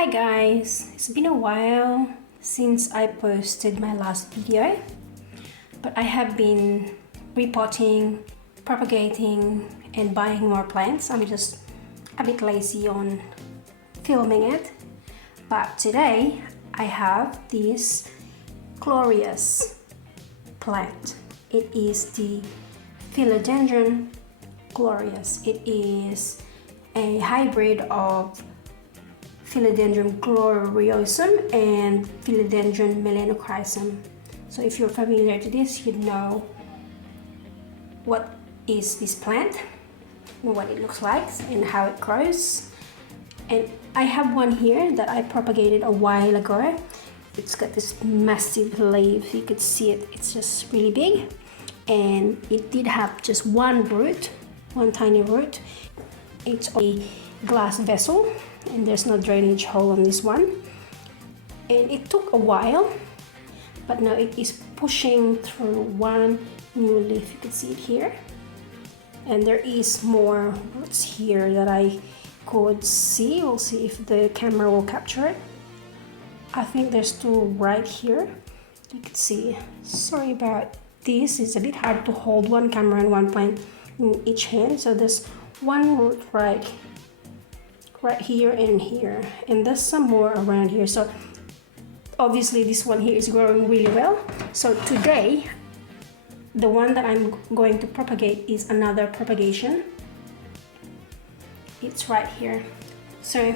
Hi guys, it's been a while since I posted my last video, but I have been repotting, propagating and buying more plants. I'm just a bit lazy on filming it, but today I have this glorious plant. It is the Philodendron Glorious. It is a hybrid of Philodendron Gloriosum and Philodendron Melanochrysum. So if you're familiar to this, you know what is this plant and what it looks like and how it grows. And I have one here that I propagated a while ago. It's got this massive leaf. You could see it. It's just really big, and it did have just one root, one tiny root. It's a glass vessel and there's no drainage hole on this one, and it took a while, but now it is pushing through one new leaf. You can see it here, and there is more roots here that I could see. We'll see if the camera will capture it. I think there's two right here. You can see. Sorry about this, it's a bit hard to hold one camera and one plant in each hand. So there's one root right here and here, and there's some more around here. So obviously this one here is growing really well. So today the one that I'm going to propagate is another propagation. It's right here. So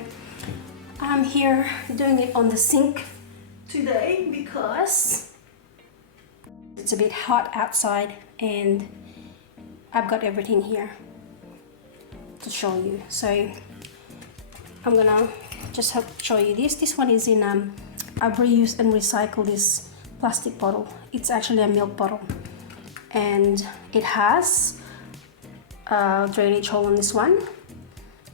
I'm here doing it on the sink today because it's a bit hot outside and I've got everything here to show you. So I'm gonna just show you this. This one is in I've reused and recycled this plastic bottle. It's actually a milk bottle, and it has a drainage hole on this one,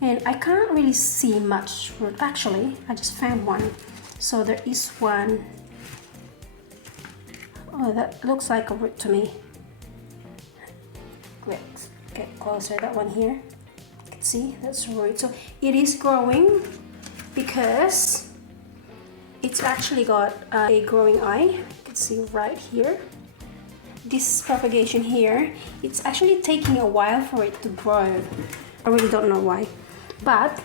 and I can't really see much root. Actually, I just found one. So there is one. Oh, that looks like a root to me. Let's get closer. That one here. See, that's root. So it is growing because it's actually got a growing eye. You can see right here. This propagation here, it's actually taking a while for it to grow. I really don't know why, but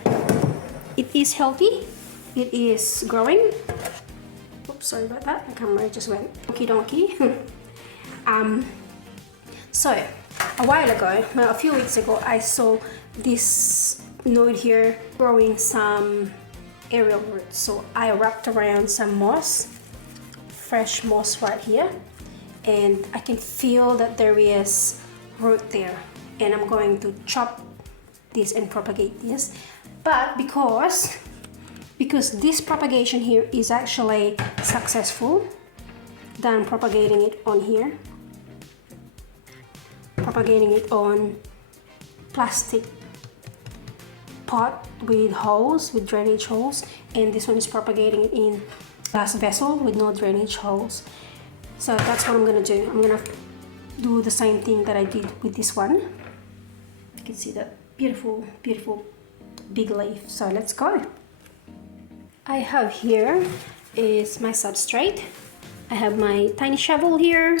it is healthy. It is growing. Oops, sorry about that. The camera just went donkey donkey. So a while ago, well, a few weeks ago, I saw this node here growing some aerial roots. So I wrapped around some moss, fresh moss right here, and I can feel that there is root there, and I'm going to chop this and propagate this. But because this propagation here is actually successful than propagating it on here, propagating it on plastic pot with holes, with drainage holes, and this one is propagating it in glass vessel with no drainage holes. So that's what I'm gonna do. I'm gonna do the same thing that I did with this one. You can see that beautiful big leaf. So let's go. I have here is my substrate. I have my tiny shovel here,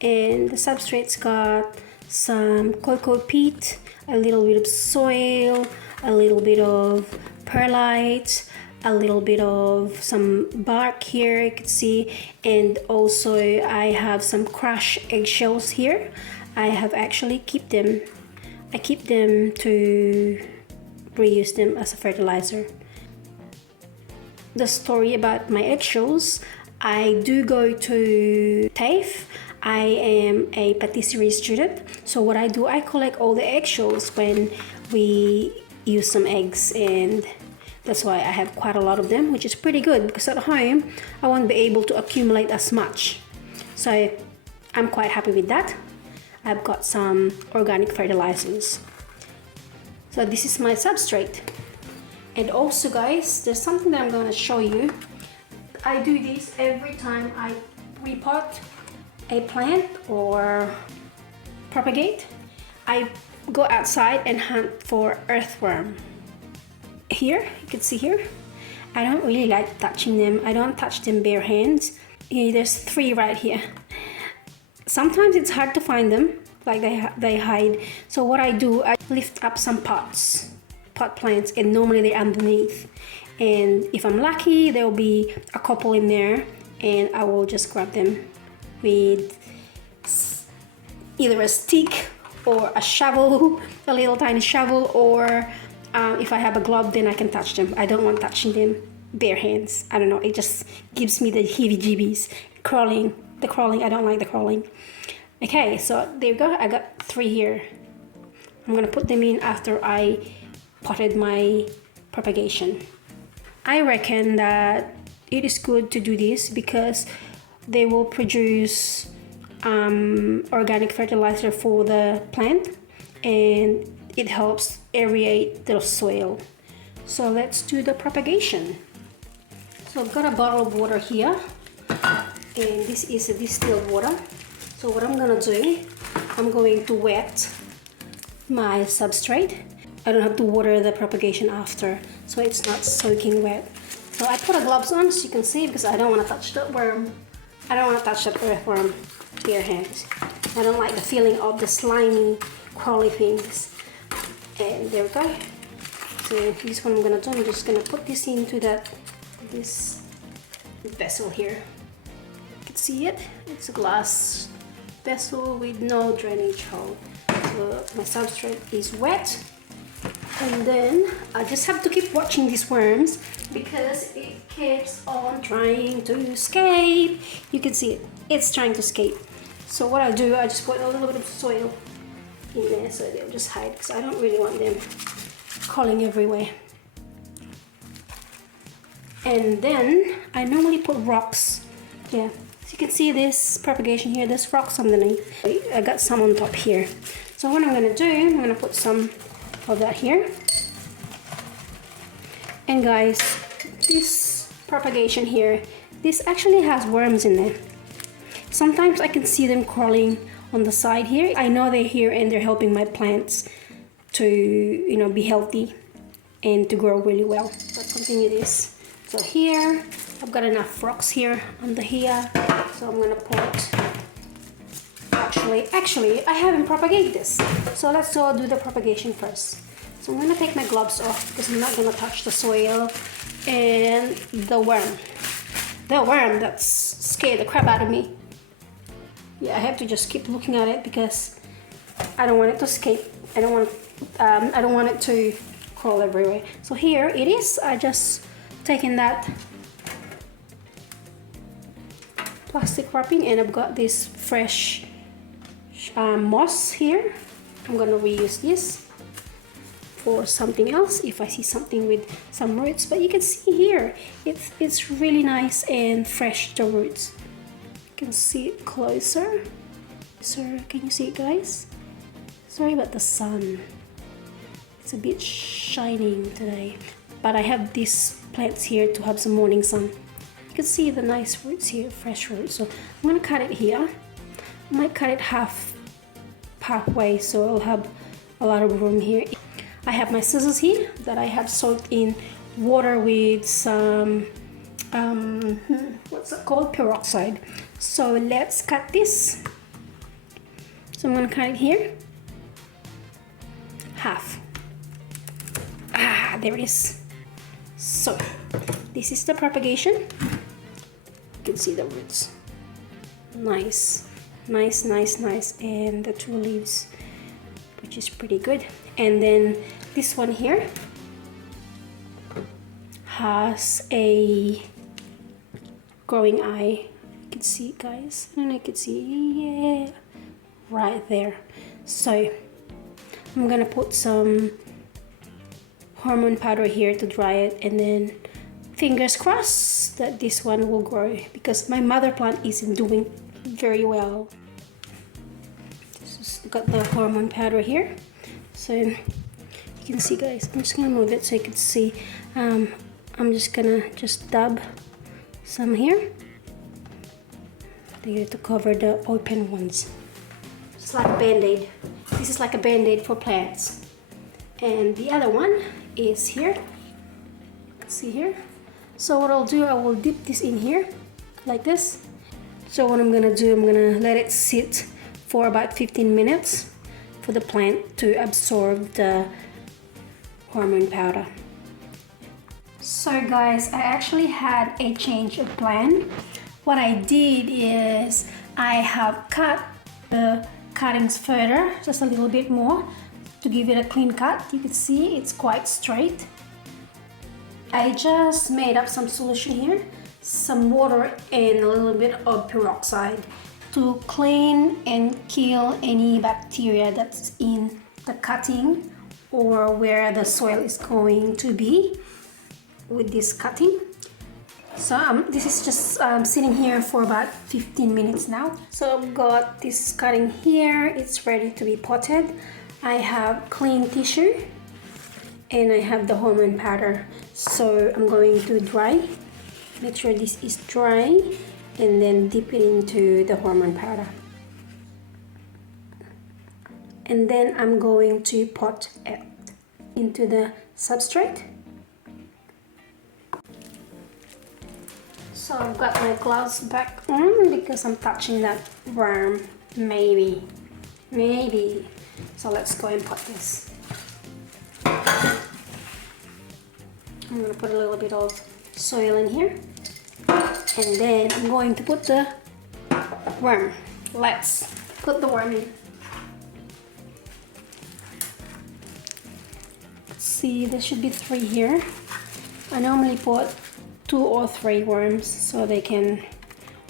and the substrate's got some cocoa peat, a little bit of soil, a little bit of perlite, a little bit of some bark here, you can see, and also I have some crushed eggshells here. I have actually keep them to reuse them as a fertilizer. The story about my eggshells, I do go to TAFE. I am a patisserie student, so what I do, I collect all the eggshells when we use some eggs, and that's why I have quite a lot of them, which is pretty good because at home I won't be able to accumulate as much. So I'm quite happy with that. I've got some organic fertilizers. So this is my substrate. And also guys, there's something that I'm going to show you. I do this every time I repot a plant or propagate. I go outside and hunt for earthworm. Here, you can see here, I don't really like touching them. I don't touch them bare hands. Yeah, there's 3 right here. Sometimes it's hard to find them, like they hide. So what I do, I lift up some pot plants, and normally they're underneath. And if I'm lucky, there will be a couple in there, and I will just grab them with either a stick or a shovel, a little tiny shovel, or if I have a glove, then I can touch them. I don't want touching them bare hands. I don't know, it just gives me the heebie-jeebies. The crawling, I don't like the crawling. Okay, so there you go. I got 3 here. I'm gonna put them in after I potted my propagation. I reckon that it is good to do this because they will produce organic fertilizer for the plant, and it helps aerate the soil. So let's do the propagation. So I've got a bottle of water here, and this is a distilled water. So what I'm gonna do, I'm going to wet my substrate. I don't have to water the propagation after, so it's not soaking wet. So I put a gloves on so you can see, because I don't want to touch the worm. I don't want to touch that earthworm with bare hands. I don't like the feeling of the slimy, crawly things. And there we go. So this is what I'm gonna do. I'm just gonna put this into this vessel here. You can see it. It's a glass vessel with no drainage hole. So my substrate is wet. And then I just have to keep watching these worms because it keeps on trying to escape. You can see it. It's trying to escape. So what I do, I just put a little bit of soil in there so they'll just hide, because I don't really want them crawling everywhere. And then I normally put rocks. Yeah, so you can see this propagation here, there's rocks underneath. I got some on top here. So what I'm gonna do, I'm gonna put some of that here. And guys, this propagation here, this actually has worms in there. Sometimes I can see them crawling on the side here. I know they're here and they're helping my plants to, you know, be healthy and to grow really well. Let's continue this. So here, I've got enough rocks here under here. So I'm gonna put, actually, I haven't propagated this. So let's go do the propagation first. So I'm gonna take my gloves off because I'm not gonna touch the soil and the worm. The worm that's scared the crap out of me. Yeah, I have to just keep looking at it because I don't want it to escape. I don't want it to crawl everywhere. So here it is. I just taken that plastic wrapping, and I've got this fresh moss here. I'm gonna reuse this for something else if I see something with some roots. But you can see here, it's really nice and fresh, the roots. You can see it closer. So can you see it, guys? Sorry about the sun. It's a bit shining today. But I have these plants here to have some morning sun. You can see the nice roots here, fresh roots. So I'm gonna cut it here. I might cut it halfway so I'll have a lot of room here. I have my scissors here that I have soaked in water with some what's it called, peroxide. So let's cut this. So I'm gonna cut it here, half. There it is. So this is the propagation. You can see the roots. Nice, nice, nice, nice. And the 2 leaves, which is pretty good. And then this one here has a growing eye. You can see it, guys. And I can see, yeah, right there. So I'm gonna put some hormone powder here to dry it, and then fingers crossed that this one will grow, because my mother plant isn't doing very well. Just got the hormone powder here, so you can see, guys. I'm just gonna move it so you can see. I'm just gonna dab some here to cover the open ones. It's like a band-aid. This is like a band-aid for plants. And the other one is here. See here, So what I'll do, I will dip this in here like this. So what I'm gonna do, I'm gonna let it sit for about 15 minutes for the plant to absorb the hormone powder. So guys, I actually had a change of plan. What I did is I have cut the cuttings further, just a little bit more to give it a clean cut. You can see it's quite straight. I just made up some solution here, some water and a little bit of peroxide to clean and kill any bacteria that's in the cutting or where the soil is going to be with this cutting. So this is just sitting here for about 15 minutes now. So I've got this cutting here, it's ready to be potted. I have clean tissue and I have the hormone powder. So I'm going to dry, make sure this is dry, and then dip it into the hormone powder. And then I'm going to pot it into the substrate. So I've got my gloves back on because I'm touching that worm, maybe. So let's go and pot this. I'm gonna put a little bit of soil in here. And then I'm going to put the worm. Let's put the worm in. Let's see, there should be 3 here. I normally put 2 or 3 worms so they can,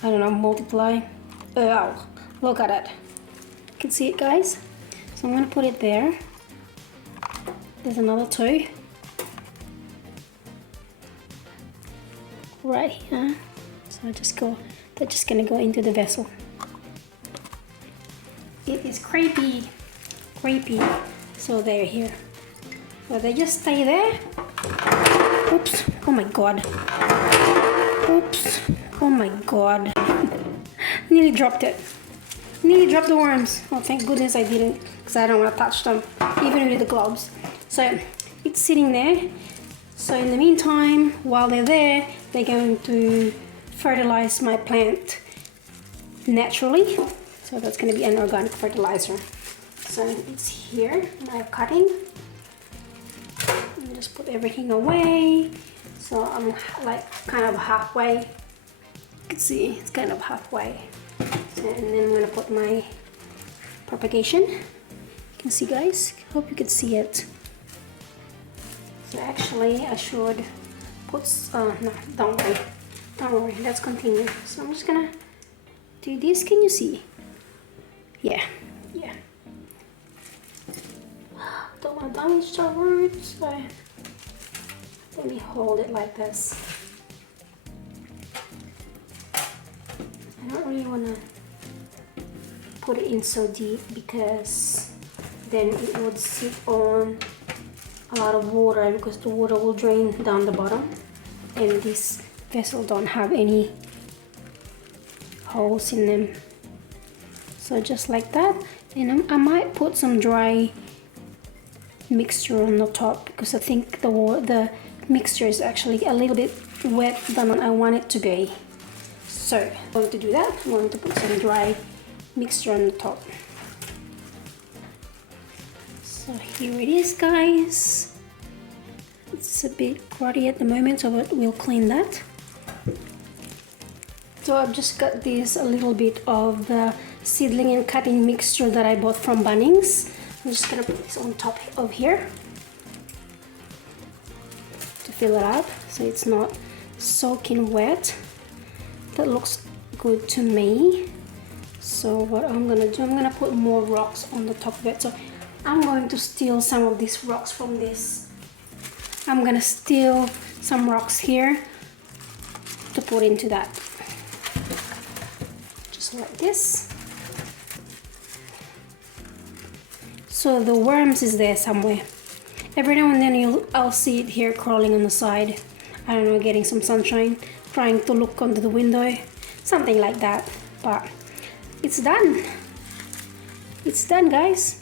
I don't know, multiply. Oh, look at it. You can see it, guys? So I'm gonna put it there. There's another 2. Right here. So they're just gonna go into the vessel. It is creepy. So they're here. So they just stay there. Oops, oh my god. Oops, oh my god. Nearly dropped it. Nearly dropped the worms. Oh, thank goodness I didn't, because I don't want to touch them, even with the gloves. So it's sitting there. So in the meantime, while they're there, they're going to fertilize my plant naturally. So that's going to be an organic fertilizer. So it's here, my cutting. And just put everything away. So I'm like kind of halfway. You can see it's kind of halfway. So, and then I'm going to put my propagation. You can see, guys. Hope you can see it. So actually I should put, no, don't worry, let's continue. So I'm just gonna do this. Can you see? Yeah. Don't want to damage the roots, so let me hold it like this. I don't really want to put it in so deep because then it would sit on a lot of water, because the water will drain down the bottom, and this vessel don't have any holes in them. So just like that. And I might put some dry mixture on the top because I think the mixture is actually a little bit wet than I want it to be. So I'm going to do that. I'm going to put some dry mixture on the top. So here it is, guys. It's a bit cruddy at the moment, so we'll clean that. So I've just got this a little bit of the seedling and cutting mixture that I bought from Bunnings. I'm just gonna put this on top of here to fill it up so it's not soaking wet. That looks good to me. So what I'm gonna do, I'm gonna put more rocks on the top of it. So I'm going to steal some of these rocks from this. I'm gonna steal some rocks here to put into that. Just like this. So the worms is there somewhere. Every now and then I'll see it here crawling on the side. I don't know, getting some sunshine, trying to look under the window, something like that. But it's done. It's done, guys.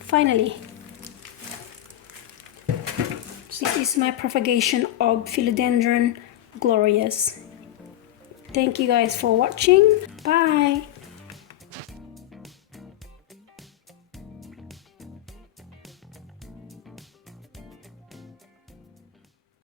Finally. So this is my propagation of Philodendron Glorious. Thank you guys for watching. Bye.